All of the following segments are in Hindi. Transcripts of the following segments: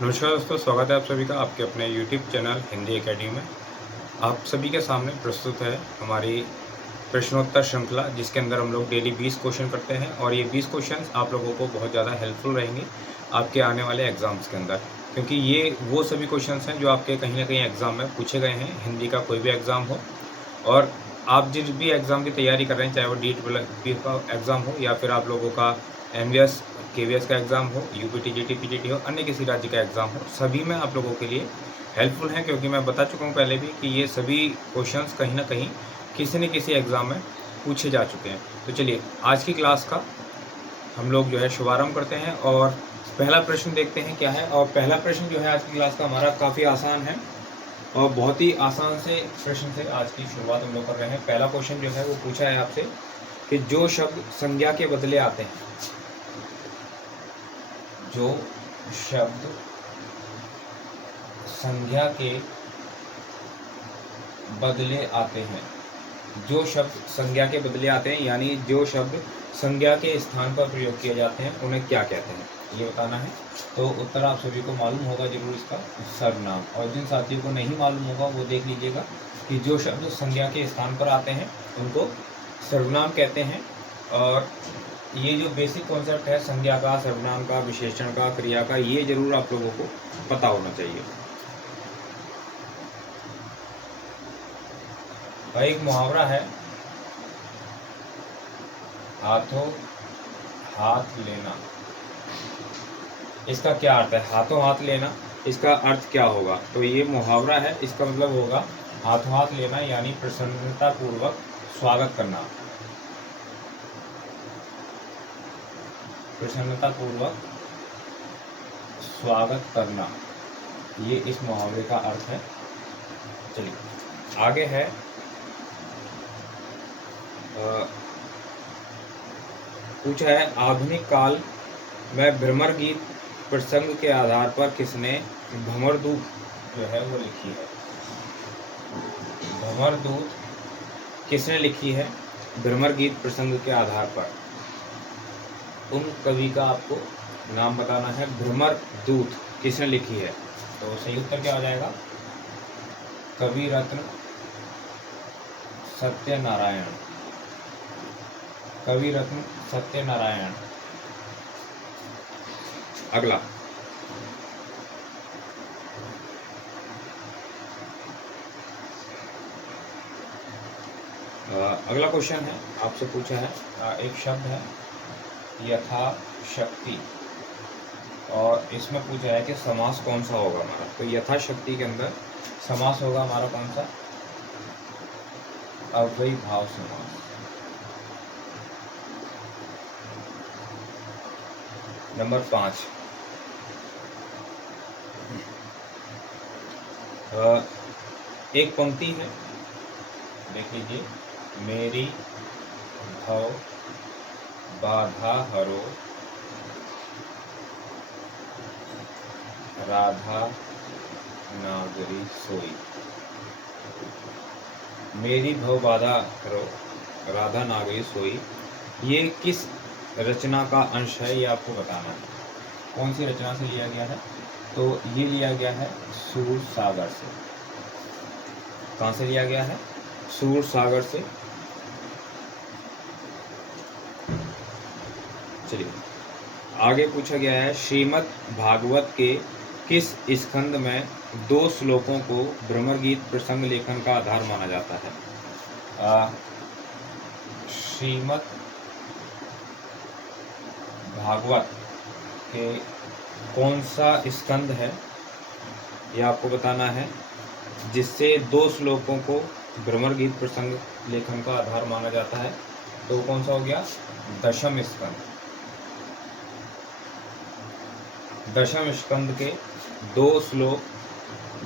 नमस्कार दोस्तों, स्वागत है आप सभी का आपके अपने यूट्यूब चैनल हिंदी एकेडमी में। आप सभी के सामने प्रस्तुत है हमारी प्रश्नोत्तर श्रृंखला, जिसके अंदर हम लोग डेली 20 क्वेश्चन करते हैं और ये 20 क्वेश्चंस आप लोगों को बहुत ज़्यादा हेल्पफुल रहेंगे आपके आने वाले एग्ज़ाम्स के अंदर, क्योंकि ये वो सभी क्वेश्चंस हैं जो आपके कहीं न कहीं एग्ज़ाम में पूछे गए हैं, हिंदी का कोई भी एग्ज़ाम हो। और आप जिस भी एग्ज़ाम की तैयारी कर रहे हैं, चाहे वो डीट प्लस पी का एग्ज़ाम हो या फिर आप लोगों का एमवीएस, केवीएस का एग्ज़ाम हो, यूपी टीजीटी, पीजीटी हो, अन्य किसी राज्य का एग्ज़ाम हो, सभी में आप लोगों के लिए हेल्पफुल हैं, क्योंकि मैं बता चुका हूँ पहले भी कि ये सभी क्वेश्चंस कहीं न कहीं किसी न किसी एग्ज़ाम में पूछे जा चुके हैं। तो चलिए, आज की क्लास का हम लोग जो है शुभारंभ करते हैं और पहला प्रश्न देखते हैं क्या है। और पहला प्रश्न जो है आज की क्लास का हमारा काफ़ी आसान है और बहुत ही आसान से प्रश्न से आज की शुरुआत हम लोग कर रहे हैं। पहला क्वेश्चन जो है वो पूछा है आपसे कि जो शब्द संज्ञा के बदले आते हैं, जो शब्द संज्ञा के बदले आते हैं, जो शब्द संज्ञा के बदले आते हैं यानी जो शब्द संज्ञा के स्थान पर प्रयोग किए जाते हैं, उन्हें क्या कहते हैं, ये बताना है। तो उत्तर आप सभी को मालूम होगा जरूर इसका, सर्वनाम। और जिन साथियों को नहीं मालूम होगा वो देख लीजिएगा कि जो शब्द संज्ञा के स्थान पर आते हैं उनको सर्वनाम कहते हैं। और ये जो बेसिक कॉन्सेप्ट है संज्ञा का, सर्वनाम का, विशेषण का, क्रिया का, ये जरूर आप लोगों को पता होना चाहिए। भाई एक मुहावरा है, हाथों हाथ लेना। इसका क्या अर्थ है? हाथों हाथ लेना, इसका अर्थ क्या होगा? तो ये मुहावरा है, इसका मतलब होगा हाथों हाथ लेना यानी प्रसन्नता पूर्वक स्वागत करना, प्रसन्नता पूर्वक स्वागत करना, ये इस मुहावरे का अर्थ है। चलिए आगे है, पूछा है आधुनिक काल में भ्रमर गीत प्रसंग के आधार पर किसने भ्रमरदूत जो है वो लिखी है? भ्रमरदूत किसने लिखी है भ्रमर गीत प्रसंग के आधार पर? उन कवि का आपको नाम बताना है। भ्रमरदूत किसने लिखी है? तो सही उत्तर क्या हो जाएगा? कवि रत्न सत्यनारायण, कवि रत्न सत्यनारायण। अगला, अगला क्वेश्चन है, आपसे पूछा है, एक शब्द है यथाशक्ति, और इसमें पूछा है कि समास कौन सा होगा हमारा। तो यथाशक्ति के अंदर समास होगा हमारा कौन सा? अव्ययीभाव समास। नंबर 5, एक पंक्ति है, देख लीजिए, मेरी भव बाधा हरो राधा नागरी सोई। मेरी भव बाधा हरो राधा नागरी सोई, ये किस रचना का अंश है, ये आपको बताना है। कौन सी रचना से लिया गया है? तो ये लिया गया है सूर सागर से। कहाँ से लिया गया है? सूर सागर से। चलिए आगे पूछा गया है, श्रीमद् भागवत के किस स्कंद में 2 श्लोकों को भ्रमर गीत प्रसंग लेखन का आधार माना जाता है? श्रीमद् भागवत के कौन सा स्कंद है, ये आपको बताना है, जिससे 2 श्लोकों को भ्रमर गीत प्रसंग लेखन का आधार माना जाता है। तो कौन सा हो गया? दशम स्कंद। दशम स्कंद के 2 श्लोक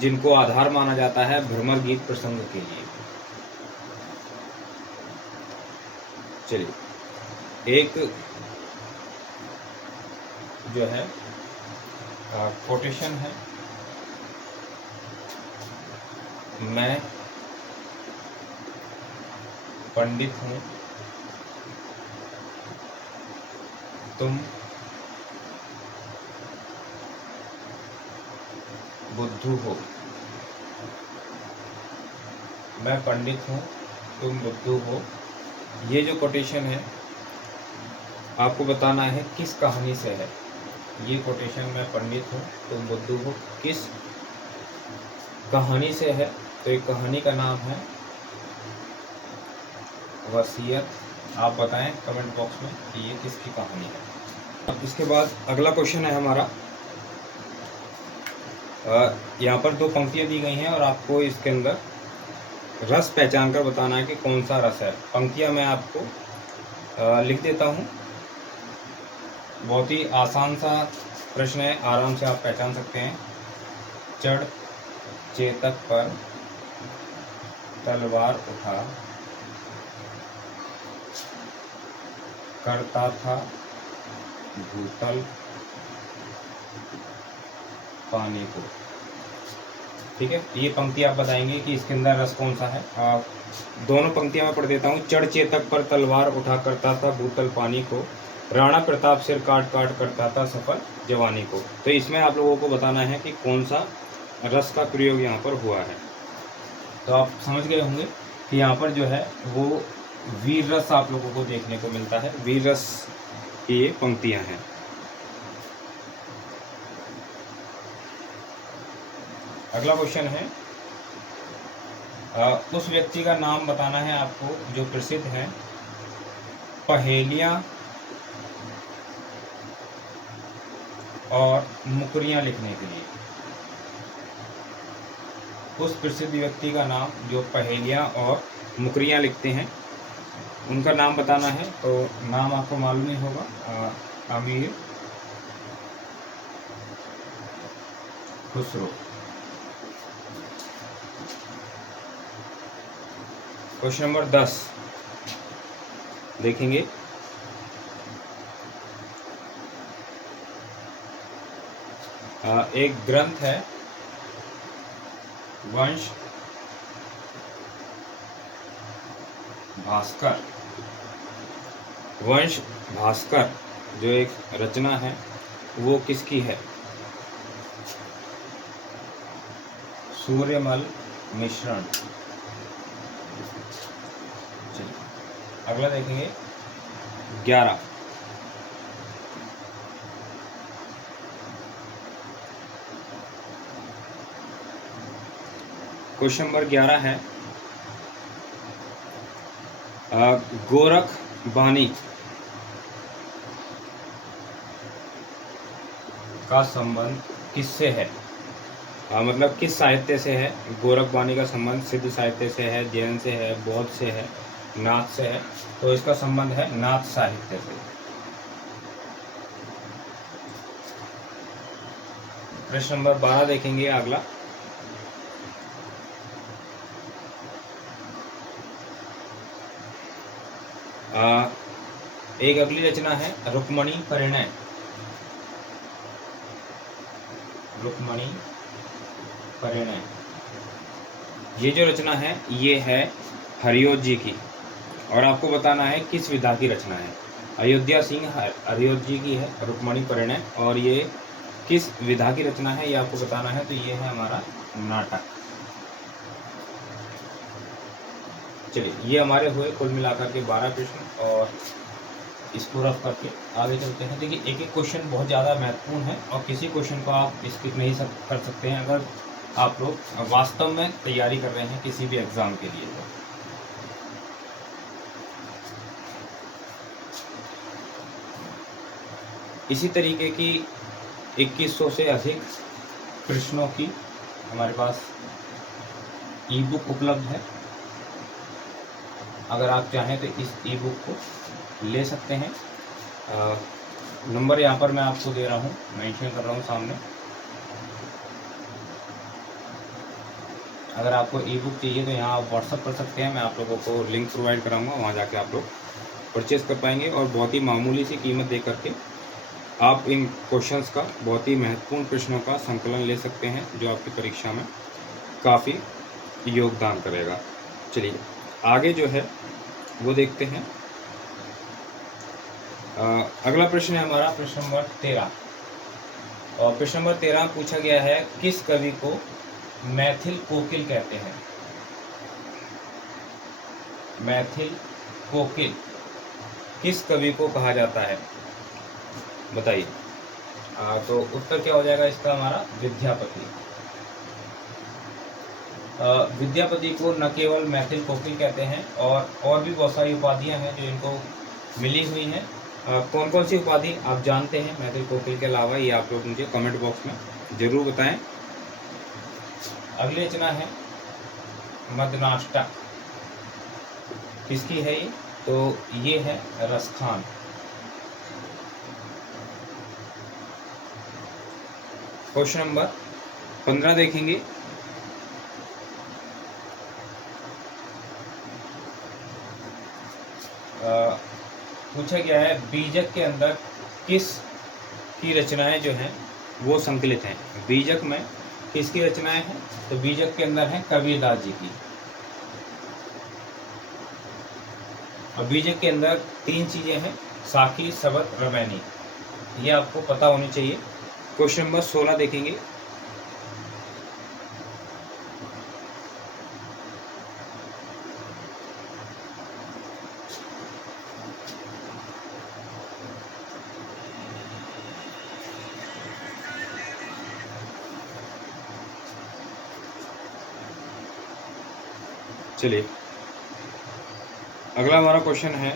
जिनको आधार माना जाता है भ्रमर गीत प्रसंग के लिए। चलिए एक जो है कोटेशन है, मैं पंडित हूँ, तुम बुद्धू हो। मैं पंडित हूँ, तुम बुद्धू हो। ये जो कोटेशन है आपको बताना है किस कहानी से है। ये कोटेशन, मैं पंडित हूँ तुम बुद्धू हो, किस कहानी से है? तो एक कहानी का नाम है वसीयत। आप बताएं कमेंट बॉक्स में कि ये किसकी कहानी है। अब इसके बाद अगला क्वेश्चन है हमारा। यहाँ पर दो पंक्तियाँ दी गई हैं और आपको इसके अंदर रस पहचान कर बताना है कि कौन सा रस है। पंक्तियाँ मैं आपको लिख देता हूँ। बहुत ही आसान सा प्रश्न है, आराम से आप पहचान सकते हैं। चढ़ चेतक पर तलवार उठा, करता था भूतल पानी को। ठीक है, ये पंक्ति आप बताएंगे कि इसके अंदर रस कौन सा है। दोनों पंक्तियां मैं पढ़ देता हूँ। चढ़ चेतक पर तलवार उठा, करता था भूतल पानी को, राणा प्रताप सिर काट काट करता था सफल जवानी को। तो इसमें आप लोगों को बताना है कि कौन सा रस का प्रयोग यहाँ पर हुआ है। तो आप समझ गए होंगे कि यहाँ पर जो है वो वीर रस आप लोगों को देखने को मिलता है। वीर रस की ये पंक्तियाँ हैं। अगला क्वेश्चन है, उस व्यक्ति का नाम बताना है आपको जो प्रसिद्ध है पहेलियाँ और मुकरियाँ लिखने के लिए। उस प्रसिद्ध व्यक्ति का नाम जो पहेलियाँ और मुकरियाँ लिखते हैं, उनका नाम बताना है। तो नाम आपको मालूम ही होगा, अमीर खुसरो। क्वेश्चन नंबर 10 देखेंगे। एक ग्रंथ है वंश भास्कर। वंश भास्कर जो एक रचना है वो किसकी है? सूर्यमल मिश्रण। अगला देखेंगे 11। क्वेश्चन नंबर 11 है, गोरख बानी का संबंध किससे है? मतलब किस साहित्य से है? गोरख बानी का संबंध सिद्ध साहित्य से है, जैन से है, बौद्ध से है, नाथ से है। तो इसका संबंध है नाथ साहित्य से। प्रश्न नंबर 12 देखेंगे अगला। एक अगली रचना है रुक्मणी परिणय। रुक्मणी परिणय, ये जो रचना है ये है हरियोत जी की, और आपको बताना है किस विधा की रचना है। अयोध्या सिंह हरियोत जी की है रुक्मणी परिणय, और ये किस विधा की रचना है ये आपको बताना है। तो ये है हमारा नाटक। चलिए, ये हमारे हुए कुल मिलाकर के 12 प्रश्न, और इसको रफ करके आगे चलते हैं। देखिए, एक एक क्वेश्चन बहुत ज़्यादा महत्वपूर्ण है और किसी क्वेश्चन को आप स्किप नहीं कर सकते हैं अगर आप लोग वास्तव में तैयारी कर रहे हैं किसी भी एग्ज़ाम के लिए। इसी तरीके की 2100 से अधिक प्रश्नों की हमारे पास ई बुक उपलब्ध है। अगर आप चाहें तो इस ई बुक को ले सकते हैं। नंबर यहाँ पर मैं आपको दे रहा हूँ, मेंशन कर रहा हूँ सामने। अगर आपको ई बुक चाहिए तो यहाँ आप व्हाट्सअप कर सकते हैं, मैं आप लोगों को लिंक प्रोवाइड कराऊंगा, वहाँ जाके आप लोग परचेज़ कर पाएंगे और बहुत ही मामूली सी कीमत दे करके आप इन क्वेश्चंस का, बहुत ही महत्वपूर्ण प्रश्नों का संकलन ले सकते हैं जो आपकी परीक्षा में काफ़ी योगदान करेगा। चलिए आगे जो है वो देखते हैं। अगला प्रश्न है हमारा प्रश्न नंबर 13। और प्रश्न नंबर 13 पूछा गया है, किस कवि को मैथिल कोकिल कहते हैं? मैथिल कोकिल किस कवि को कहा जाता है, बताइए। तो उत्तर क्या हो जाएगा इसका हमारा? विद्यापति। विद्यापति को न केवल मैथिल कोकिल कहते हैं और भी बहुत सारी उपाधियां हैं जो इनको मिली हुई हैं। कौन कौन सी उपाधि आप जानते हैं मैथिल कोकिल के अलावा, ये आप लोग मुझे कमेंट बॉक्स में जरूर बताएं। अगली रचना है मदनाष्टक, किसकी है ये? तो ये है रसखान। क्वेश्चन नंबर 15 देखेंगे। पूछा गया है, बीजक के अंदर किस की रचनाएं जो हैं वो संकलित हैं? बीजक में किसकी रचनाएं हैं? तो बीजक के अंदर है कबीरदास जी की। और बीजक के अंदर 3 चीजें हैं, साखी, सबद, रमैनी, ये आपको पता होनी चाहिए। क्वेश्चन नंबर 16 देखेंगे। चलिए, अगला हमारा क्वेश्चन है,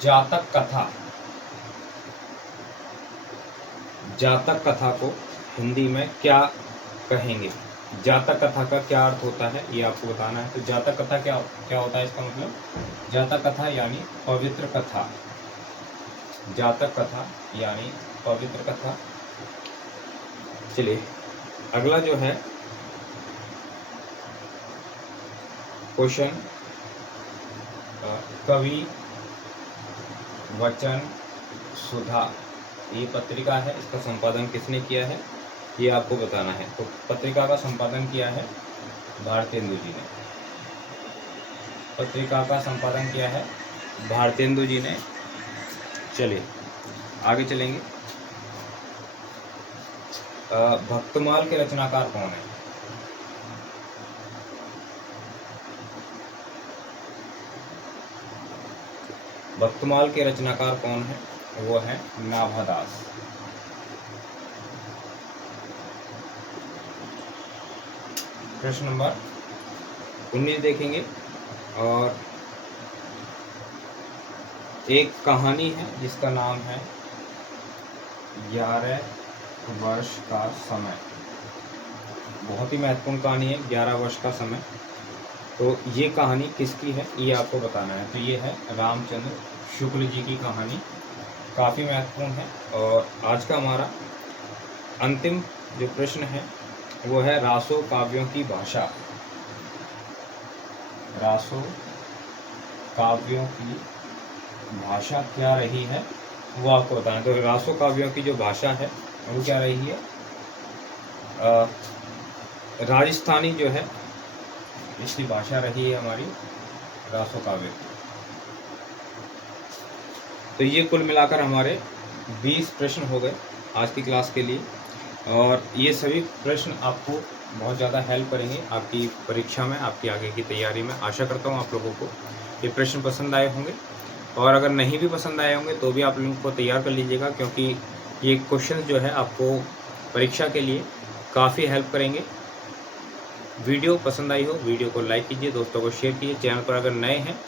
जातक कथा। जातक कथा को हिंदी में क्या कहेंगे? जातक कथा का क्या अर्थ होता है ये आपको बताना है। तो जातक कथा क्या होता है, इसका मतलब जातक कथा यानी पवित्र कथा। जातक कथा यानी पवित्र कथा। चलिए, अगला जो है क्वेश्चन, कवि वचन सुधा, ये पत्रिका है, इसका संपादन किसने किया है ये आपको बताना है। तो पत्रिका का संपादन किया है भारतेंदु जी ने। पत्रिका का संपादन किया है भारतेंदु जी ने। चलिए आगे चलेंगे। भक्तमाल के रचनाकार कौन है? भक्तमाल के रचनाकार कौन है? वो है नाभादास। प्रश्न नंबर 19 देखेंगे। और एक कहानी है जिसका नाम है 11 वर्ष का समय। बहुत ही महत्वपूर्ण कहानी है 11 वर्ष का समय। तो ये कहानी किसकी है ये आपको बताना है। तो ये है रामचंद्र शुक्ल जी की कहानी, काफ़ी महत्वपूर्ण है। और आज का हमारा अंतिम जो प्रश्न है वो है रासो काव्यों की भाषा। रासो काव्यों की भाषा क्या रही है वो आपको बताना। तो रासो काव्यों की जो भाषा है वो क्या रही है? राजस्थानी जो है इसकी भाषा रही है हमारी रासो काव्य की। तो ये कुल मिलाकर हमारे 20 प्रश्न हो गए आज की क्लास के लिए। और ये सभी प्रश्न आपको बहुत ज़्यादा हेल्प करेंगे आपकी परीक्षा में, आपकी आगे की तैयारी में। आशा करता हूँ आप लोगों को ये प्रश्न पसंद आए होंगे। और अगर नहीं भी पसंद आए होंगे तो भी आप लोगों को तैयार कर लीजिएगा, क्योंकि ये क्वेश्चन जो है आपको परीक्षा के लिए काफ़ी हेल्प करेंगे। वीडियो पसंद आई हो वीडियो को लाइक कीजिए, दोस्तों को शेयर कीजिए। चैनल पर अगर नए हैं,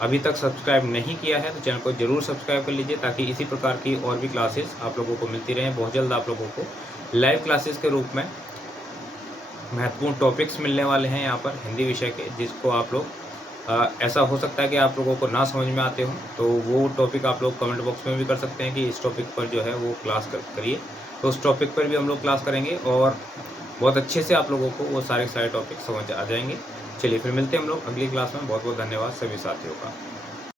अभी तक सब्सक्राइब नहीं किया है तो चैनल को ज़रूर सब्सक्राइब कर लीजिए, ताकि इसी प्रकार की और भी क्लासेस आप लोगों को मिलती रहें। बहुत जल्द आप लोगों को लाइव क्लासेस के रूप में महत्वपूर्ण टॉपिक्स मिलने वाले हैं यहाँ पर हिंदी विषय के, जिसको आप लोग ऐसा हो सकता है कि आप लोगों को ना समझ में आते हो, तो वो टॉपिक आप लोग कमेंट बॉक्स में भी कर सकते हैं कि इस टॉपिक पर जो है वो क्लास करिए। तो उस टॉपिक पर भी हम लोग क्लास करेंगे और बहुत अच्छे से आप लोगों को वो सारे टॉपिक समझ आ जाएंगे। चलिए फिर मिलते हैं हम लोग अगली क्लास में। बहुत बहुत धन्यवाद सभी साथियों का।